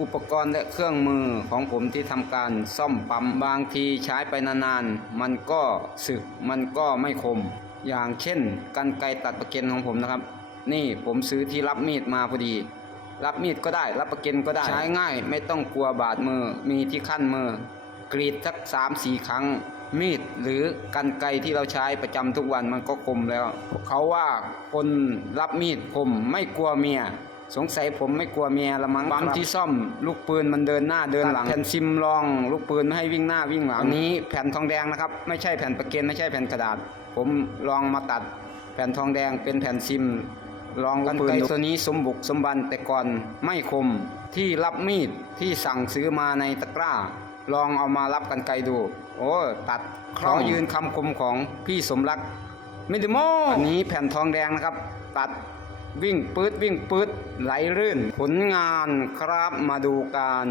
อุปกรณ์และเครื่องมือของผมที่ทำการซ่อมปั๊มบางทีใช้ไปนานๆ มันก็สึกมันก็ไม่คม อย่างเช่นกันไกตัดประเก็นของผมนะครับ นี่ผมซื้อที่รับมีดมาพอดี รับมีดก็ได้ รับประเก็นก็ได้ ใช้ง่ายไม่ต้องกลัวบาดมือมีที่ขั้นมือ กรีดสักสามสี่ครั้งมีดหรือกันไกที่เราใช้ประจำทุกวันมันก็คมแล้ว เขาว่าคนรับมีดคมไม่กลัวเมีย สงสัยผมไม่กลัวเมียละมั้งปั๊มที่ซ่อม ลูกปืนมันเดินหน้าเดินหลังแผ่นซิมลอง ลูกปืนไม่ให้วิ่งหน้าวิ่งหลังอันนี้แผ่นทองแดงนะครับ ไม่ใช่แผ่นประเก็นไม่ใช่แผ่นกระดาษ ผมลองมาตัด แผ่นทองแดงเป็นแผ่นซิมลองกันไกรตัวนี้สมบุกสมบันแต่ก่อนไม่คมที่รับมีดที่สั่งซื้อมาในตะกร้า ลองเอามารับกันไกรดู โอ้ตัดคล้องยืนคำคมของพี่สมรักไม่ได้โมอันนี้แผ่นทองแดงนะครับ ตัด วิ่งปื๊ดวิ่งปื๊ดไหลรื่นผลงานครับมาดูกัน